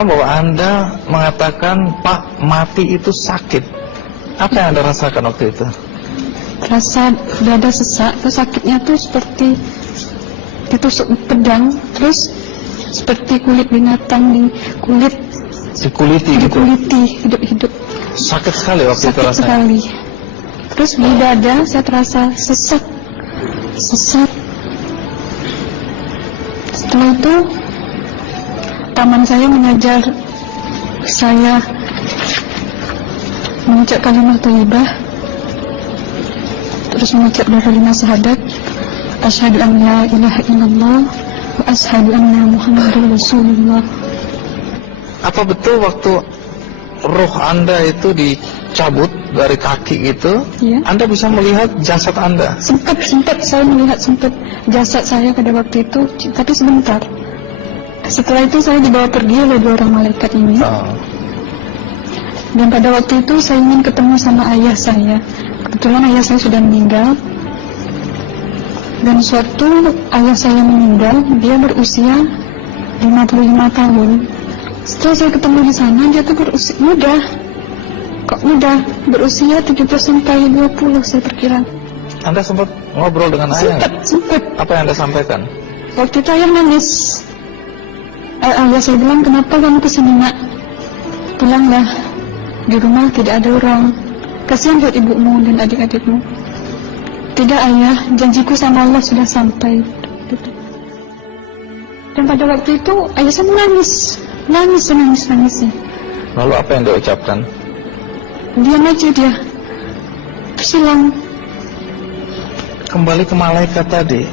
bahwa Anda mengatakan Pak mati itu sakit. Apa yang Anda rasakan waktu itu? Rasa dada sesak, terus sakitnya tuh seperti ditusuk pedang, terus seperti kulit binatang Dikuliti gitu. dikuliti hidup-hidup. Sakit sekali waktu itu Sakit rasanya. sekali. Terus di dada saya terasa sesak. Setelah itu paman saya mengajar saya mengucap kalimat thayyibah, terus mengucap doa kalimat syahadat, asyhadu an la ilaha illallah wa asyhadu anna muhammadar rasulullah. Apa betul waktu roh Anda itu dicabut dari kaki gitu, Iya. Anda bisa melihat jasad Anda? Sempat saya melihat jasad saya pada waktu itu, tapi sebentar. Setelah itu saya dibawa pergi oleh 2 orang malaikat ini. Dan pada waktu itu saya ingin ketemu sama ayah saya. Kebetulan ayah saya sudah meninggal. Dan suatu ayah saya meninggal, dia berusia 55 tahun. Setelah saya ketemu di sana, dia tuh berusia muda. Kok muda? Berusia 17 sampai 20 saya perkira. Anda sempat ngobrol dengan ayah? Sempat. Apa yang Anda sampaikan? Waktu itu ayah nangis. Ayah saya bilang, kenapa kamu kesini nak? Pulanglah, di rumah tidak ada orang. Kasihan buat ibumu dan adik-adikmu. Tidak ayah, janjiku sama Allah sudah sampai. Dan pada waktu itu ayah saya menangis. Nangis. Lalu apa yang dia ucapkan? Diam aja dia. Terus hilang. Kembali ke malaikat tadi,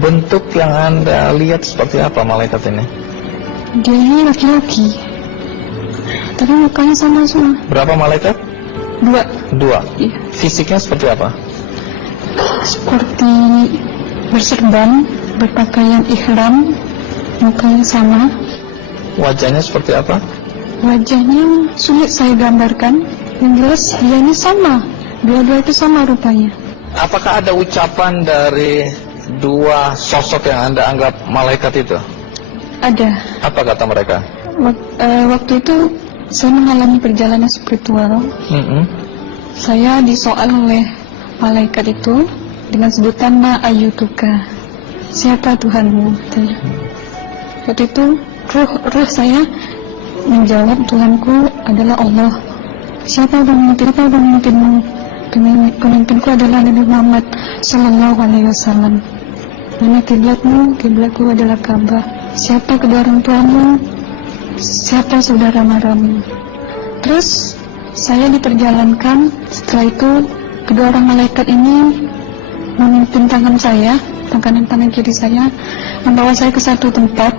bentuk yang Anda lihat seperti apa malaikat ini? Dia ini laki-laki, tapi mukanya sama semua. Berapa malaikat? 2. Iya. Fisiknya seperti apa? Seperti berserban, berpakaian ihram, mukanya sama. Wajahnya seperti apa? Wajahnya sulit saya gambarkan. Yang jelas dia ini sama. Dua-dua itu sama rupanya. Apakah ada ucapan dari 2 sosok yang Anda anggap malaikat itu? Ada. Apa kata mereka? Waktu itu saya mengalami perjalanan spiritual. Saya disoal oleh malaikat itu dengan sebutan Ma ayyutuka, siapa Tuhanmu? Waktu itu roh saya menjawab, Tuhanku adalah Allah. Siapa pemimpinmu? Pemimpinku adalah Nabi Muhammad Sallallahu Alaihi Wasallam. Mana kiblatmu? Kiblatku adalah Ka'bah. Siapa kedua orang tuamu? Siapa saudara maramu? Terus saya diperjalankan. Setelah itu kedua orang malaikat ini memimpin tangan tangan kiri saya, membawa saya ke satu tempat,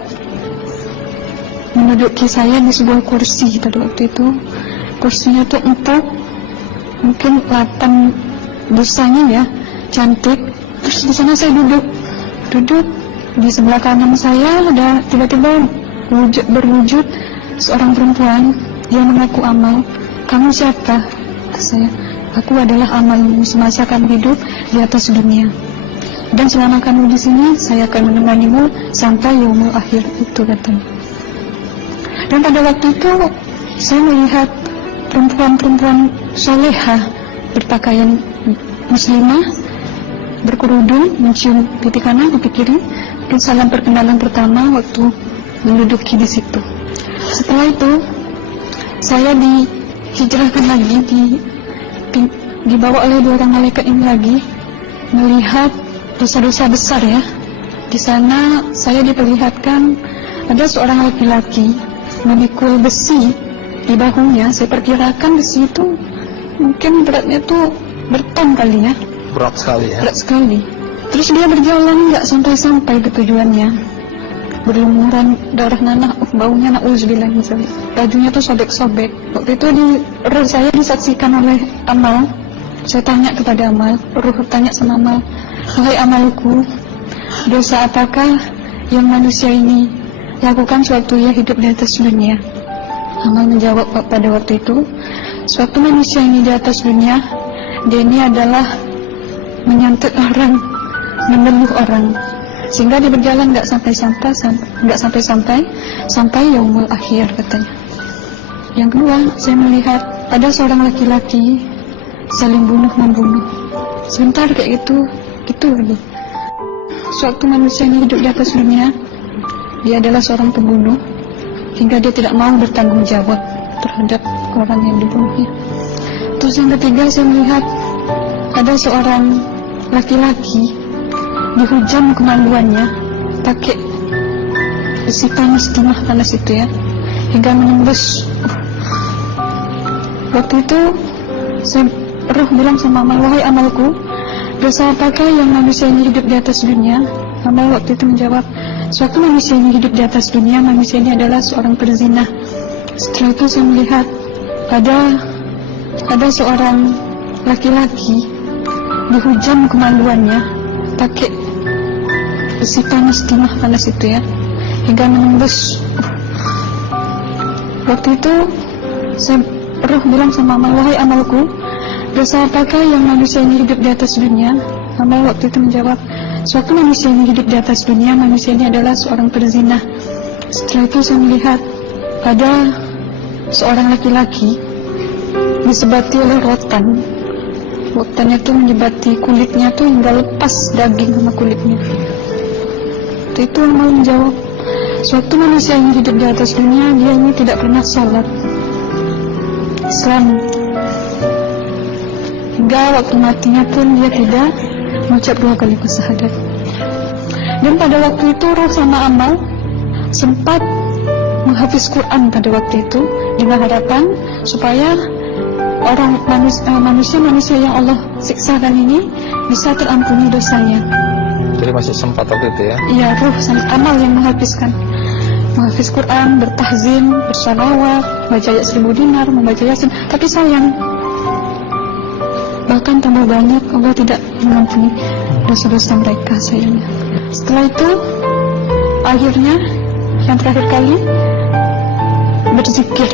menduduki saya di sebuah kursi. Pada waktu itu kursinya tuh empuk, mungkin 8 busanya ya, cantik. Terus di sana saya duduk. Di sebelah kanan saya ada tiba-tiba berwujud seorang perempuan yang mengaku Amal. Kamu siapa? Saya, aku adalah Amalmu semasa kamu hidup di atas dunia. Dan selama kamu di sini, saya akan menemanimu sampai yaumul akhir, itu katanya. Dan pada waktu itu saya melihat perempuan-perempuan solehah berpakaian muslimah, berkerudung, mencium pipi kanan, pipi kiri. Dan salam perkenalan pertama waktu menduduki di situ. Setelah itu saya dihijrahkan lagi, dibawa oleh 2 orang malaikat ini lagi, melihat dosa-dosa besar ya. Di sana saya diperlihatkan ada seorang laki-laki memikul besi di bahunya. Saya perkirakan besi itu mungkin beratnya tuh berton kali ya. Berat sekali ya. Berat sekali. Terus dia berjalan nggak sampai ke tujuannya. Berlumuran darah nanah, baunya na'udzubillah misalnya. Bajunya tuh sobek-sobek. Waktu itu roh saya disaksikan oleh Amal. Saya tanya kepada Amal, roh tanya sama Amal, wahai Amalku, dosa apakah yang manusia ini lakukan sewaktu ia hidup di atas dunia? Amal menjawab pada waktu itu, sewaktu manusia ini di atas dunia, dia ini adalah menyantet orang, meneluh orang. sehingga dia berjalan nggak sampai yaumul akhir katanya. Yang kedua, saya melihat ada seorang laki-laki saling bunuh-membunuh. Sebentar kayak gitu lagi. Suatu manusia ini hidup di atas dunia, dia adalah seorang pembunuh, hingga dia tidak mau bertanggung jawab terhadap orang yang dibunuhnya. Terus yang ketiga, saya melihat ada seorang laki-laki dihujam kemaluannya pakai besi panas, timah panas itu ya, hingga menembus. Waktu itu roh bilang sama amal, wahai amalku, dosa apakah yang manusia ini hidup di atas dunia? Amal waktu itu menjawab, suatu manusia ini hidup di atas dunia, manusia ini adalah seorang perzina. Setelah itu saya melihat ada seorang laki-laki dihujam kemaluannya pakai besi panas, timah panas itu ya, hingga menembus. Waktu itu roh bilang sama amal, wahai amalku, dosa apakah yang manusia ini hidup di atas dunia? Amal waktu itu menjawab, suatu manusia ini hidup di atas dunia, manusia ini adalah seorang perzina. Setelah itu saya melihat ada seorang laki-laki disebati oleh rotan. Rotannya itu menyebati kulitnya tuh hingga lepas daging sama kulitnya. Itu amal menjawab, suatu manusia yang hidup di atas dunia, dia ini tidak pernah sholat Islam, hingga waktu matinya pun dia tidak mengucap 2 kalimat syahadat. Dan pada waktu itu roh sama amal sempat menghafiz Quran pada waktu itu dengan harapan supaya orang manusia yang Allah siksakan ini bisa terampuni dosanya. Jadi masih sempat waktu itu ya? Iya, roh sama amal yang menghafiz Quran, bertahzim, bersalawat, baca ayat 1000 dinar, membaca yasin. Tapi sayang, bahkan tambah banyak, Allah tidak mengampuni dosa-dosa mereka sayangnya. Setelah itu, akhirnya yang terakhir kali berzikir.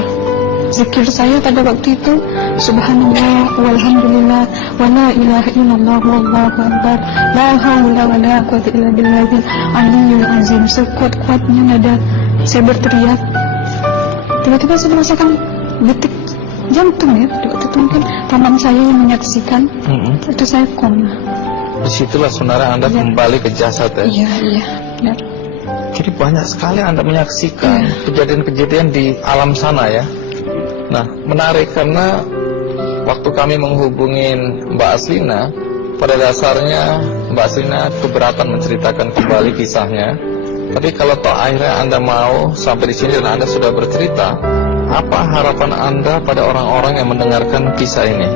Zikir saya pada waktu itu, subhanallah, walhamdulillah, wa la ilaha illallah, wallahu akbar, la haula wa la quwwata illa billahil aliyyil azim. Sekuat-kuatnya nada saya berteriak, tiba-tiba saya merasakan detik jantung ya. Pada waktu itu mungkin paman saya yang menyaksikan, itu saya koma. Disitulah saudara Anda kembali ke jasad ya? Iya, benar. Jadi banyak sekali Anda menyaksikan kejadian-kejadian di alam sana ya. Nah, menarik karena waktu kami menghubungin Mbak Aslina, pada dasarnya Mbak Aslina keberatan menceritakan kembali kisahnya. Tapi kalau toh akhirnya Anda mau sampai di sini dan Anda sudah bercerita, apa harapan Anda pada orang-orang yang mendengarkan kisah ini?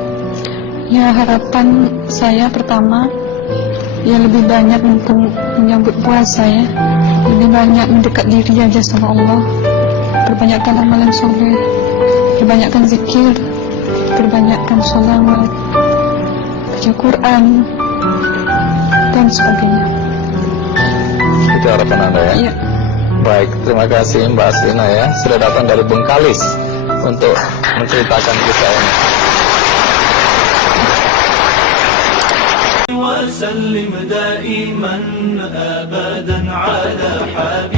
Ya, harapan saya pertama, ya lebih banyak menyambut puasa ya, lebih banyak mendekat diri aja sama Allah, perbanyakkan amalan soleh, perbanyakkan zikir, perbanyakkan sholawat, baca Quran, dan sebagainya. Itu harapan Anda ya? Iya. Baik, terima kasih Mbak Aslina ya, sudah datang dari Bengkalis untuk menceritakan kisah ini. وسلم دائما أبدا على حبيبك